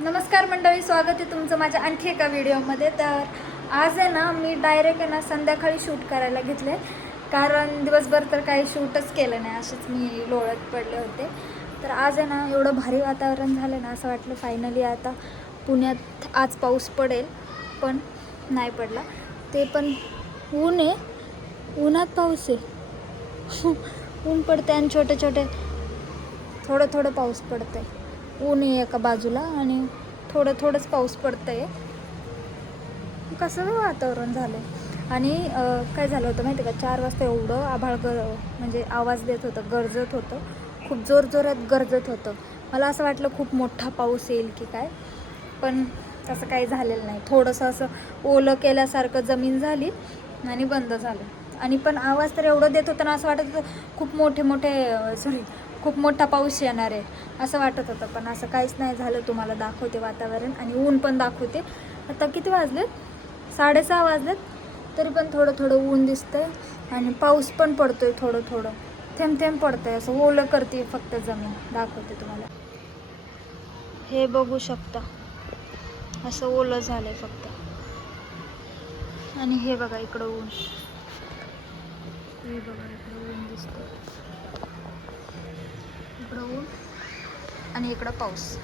नमस्कार मंडळी, स्वागत आहे तुमचं माझ्या आणखी एका व्हिडिओमध्ये. तर आज आहे ना, मी डायरेक्ट आहे ना संध्याकाळी शूट करायला घेतले, कारण दिवसभर तर काही शूटच केलं नाही, असेच मी लोळत पडले होते. तर आज आहे ना, एवढं भारी वातावरण झालं ना, असं वाटलं फायनली आता पुण्यात आज पाऊस पडेल, पण नाही पडला. ते पण ऊन आहे, उन्हात पाऊस आहे. ऊन पडते आणि छोटे छोटे थोडं थोडं पाऊस पडतं आहे. ऊन आहे एका बाजूला आणि थोडं थोडंच पाऊस पडतं आहे. कसं वातावरण झालं आहे. आणि काय झालं होतं माहिती आहे का, 4 वाजता एवढं आभाळ म्हणजे आवाज देत होतं, गरजत होतं, खूप जोरजोरात गरजत होतं. मला असं वाटलं खूप मोठा पाऊस येईल की काय, पण तसं काही झालेलं नाही. थोडंसं असं ओलं केल्यासारखं जमीन झाली आणि बंद झालं. आणि पण आवाज तर एवढं देत होतं ना, असं वाटत होतं खूप खूप मोठा पाऊस येणार आहे असं वाटत होतं. पण असं काहीच नाही झालं. तुम्हाला दाखवते वातावरण आणि ऊन पण दाखवते. आता किती वाजलेत? 6:30 वाजलेत, तरी पण थोडं थोडं ऊन दिसतंय आणि पाऊस पण पडतोय. थोडं थोडं थेंब थेंब पडतंय, असं ओलं करते फक्त जमीन. दाखवते तुम्हाला, हे बघू शकता, असं ओलं झालंय फक्त. आणि हे बघा इकडं ऊन, हे बघा इकडं ऊन दिसतं, इकडं ऊन आणि इकडं पाऊस.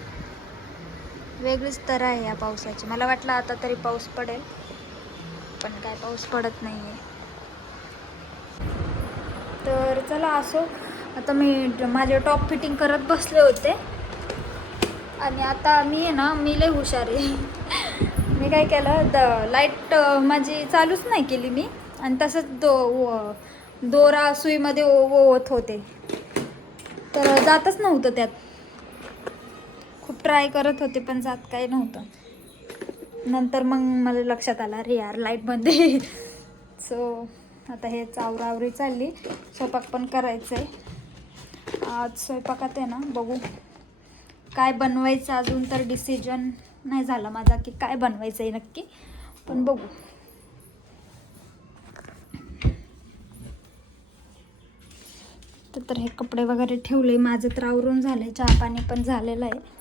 वेगळीच तर आहे या पावसाची. मला वाटलं आता तरी पाऊस पडेल, पण काय पाऊस पडत नाही आहे. तर चला असो, आता मी माझे टॉप फिटिंग करत बसले होते आणि आता मी आहे ना, मी लय हुशार आहे. मी काय केलं, लाईट माझी चालूच नाही केली मी, आणि तसंच दोरा सुईमध्ये ओवत होते, तर जातच नव्हतं त्यात. खूप ट्राय करत होते पण जात काही नव्हतं. नंतर मग मला लक्षात आलं, अरे यार लाईट बंद. सो आता हे आवरावरी चालली. स्वयंपाक पण करायचं आहे आज. स्वयंपाकात आहे ना, बघू काय बनवायचं. अजून तर डिसिजन नाही झाला माझा की काय बनवायचं आहे नक्की, पण बघू. तर हे कपडे वगैरे ठेवले, माझं तर आवरून झालंय, चहा पाणी पण झालेलं आहे.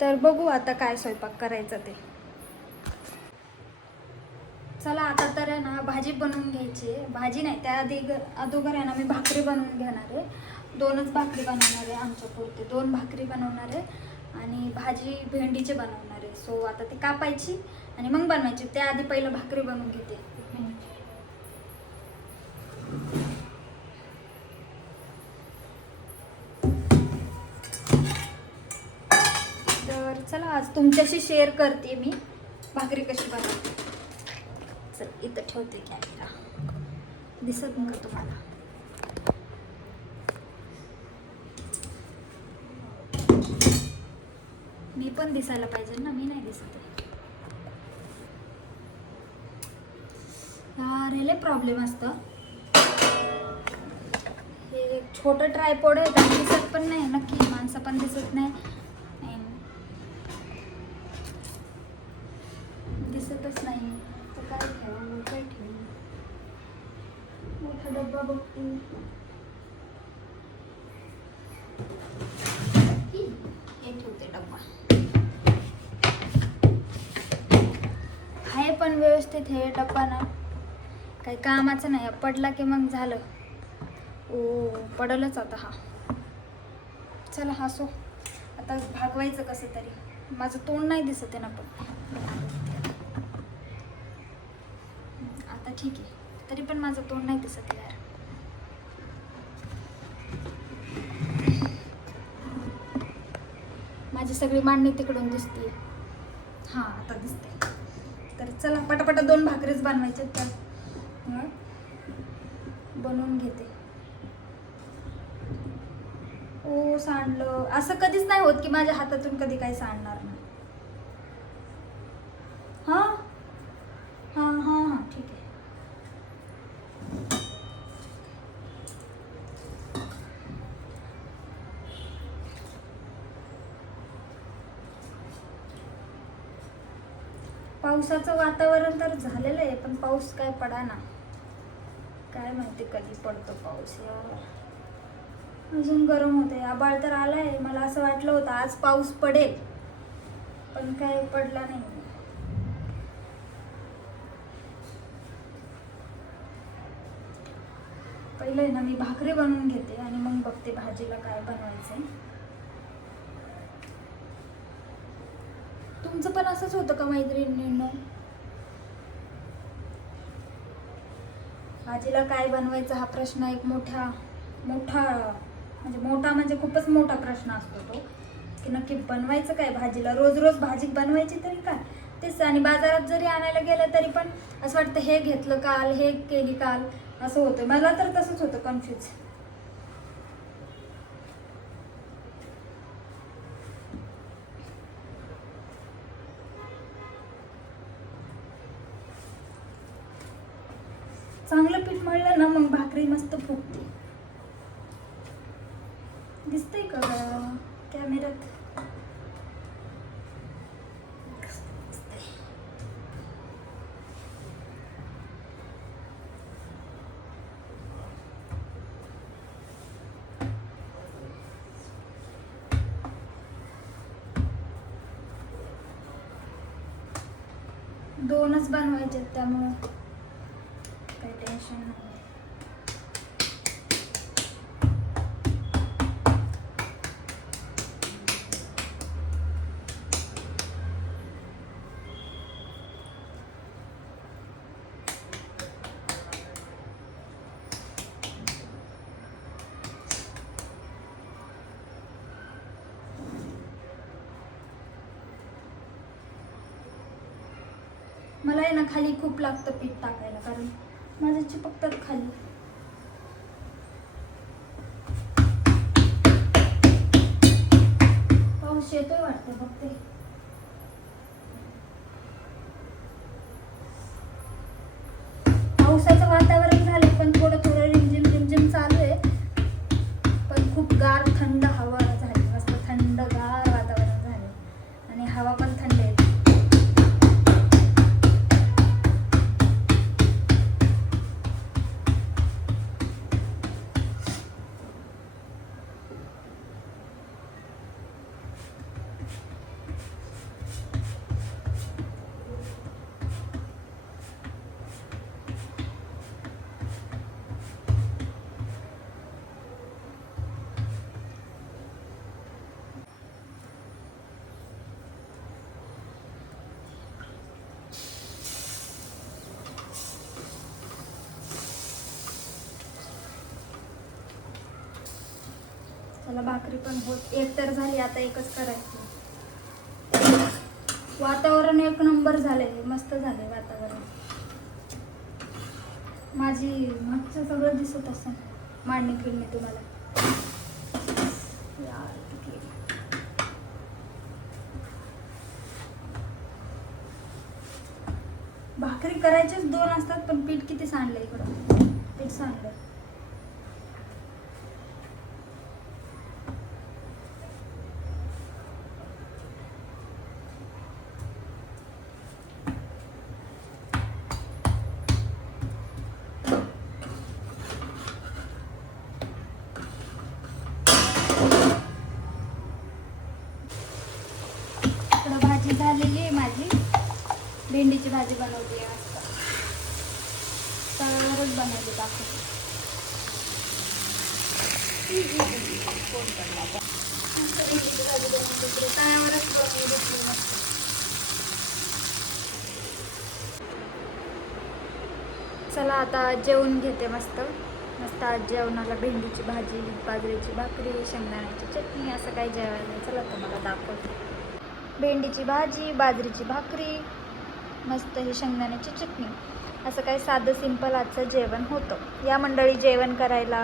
तर बघू आता काय स्वयंपाक करायचं ते. चला आता तर आहे ना, भाजी बनवून घ्यायची आहे. भाजी नाही, त्या अगोदर आहे ना, मी भाकरी बनवून घेणार आहे. 2च भाकरी बनवणार आहे आमच्या पुरते. 2 भाकरी बनवणार आहे आणि भाजी भेंडीचे बनवणार आहे. सो आता ते कापायची आणि मग बनवायची. त्याआधी पहिलं भाकरी बनवून घेते. 1 मिनिट. तर चला आज तुमच्याशी शेअर करते मी भाकरी कशी बनवते. चल इथं ठेवते कॅमेरा, दिसत नाही का तुम्हाला? मी पण दिसायला पाहिजे ना, मी नाही दिसत आहे. रेले प्रॉब्लेम असतं. हे छोटं ट्रायपॉड आहे, तर दिसत पण नाही नक्की, माणसं पण दिसत नाही, दिसतच नाही. तर काय ठेवू, काय ठेवू? मोठा डब्बा बघते, हे ठेवते डब्बा. आहे पण व्यवस्थित हे डब्बा ना, काही कामाचं नाही. पडला की मग झालं. ओ पडलच आता हा. चला हसो, आता भागवायचं कसं तरी. माझं तोंड नाही दिसत आहे ना, पण आता ठीक आहे. तरी पण माझं तोंड नाही दिसत यार. माझी सगळी मांडणी तिकडून दिसते. हां आता दिसते. तर चला पटापटा 2 भाकरीच बनवायचे, तर बनवून घेते. ओ सांडलं. असं कधीच नाही होत की माझ्या हातातून कधी काही सांडणार नाही. हां हां हां हां ठीक आहे. पावसाचं वातावरण तर झालेलं आहे, पण पाऊस काय पडा ना. काय माहिती कधी पडतो पाऊस यार. अजून गरम होते. आभाळ तर आलाय. मला असं वाटलं होतं आज पाऊस पडेल, पण काय पडला नाही. पहिले ना मी भाकरी बनवून घेते आणि मग बघते भाजीला काय बनवायचंय. तुमचं पण असंच होतं का मैत्रिणींनो? भाजीला काय बनवायचं हा प्रश्न एक मोठा म्हणजे खूपच मोठा प्रश्न असतो तो, की नक्की बनवायचं काय भाजीला. रोज रोज भाजी बनवायची तरी काय तेच. आणि बाजारात जरी आणायला गेलं तरी पण असं वाटतं हे घेतलं काल, हे केली काल, असं होतं. मला तर तसंच होतं, कन्फ्यूज. चांगलं पीठ मळलं ना मग भाकरी मस्त फुगते. दिसतंय का कॅमेऱ्यात? दोनच बनवायचे त्यामुळं काही टेन्शन नाही. मला आहे ना खाली खूप लागतं पीठ टाकायला, कारण माझे चिपकतात खाली. पाऊस येतोय वाटतं, बघते. पावसाचं वातावरण झालंय पण थोडं थोडं रिमझिम रिमझिम चालू आहे. पण खूप गार थंड हवा झाली, मस्त थंड गार वातावरण झाले आणि हवा पण थंड आहे. चला भाकरी पण होत, एक तर झाली, आता एकच करायची. वातावरण एक नंबर झालंय, मस्त झालंय वातावरण. माझी मागचं सगळं दिसत असं मांडणी फिरणे तुम्हाला. भाकरी करायचेच दोन असतात, पण पीठ किती सांडलं इकडं, पीठ सांडलं. भाजी झालेली आहे माझी. भेंडीची भाजी बनवली आहे मस्त, तरच बनवली दाखवते. चला आता जेवून घेते मस्त. आज जेवणाला भेंडीची भाजी, बाजरीची भाकरी, शेंगदाण्याची चटणी, असं काही जेवायला. चला तुम्हाला दाखवते. भेंडीची भाजी, बाजरीची भाकरी, मस्त ही शेंगदाण्याची चटणी, असं काही साधं सिंपल आजचं जेवण होतं. या मंडळी जेवण करायला.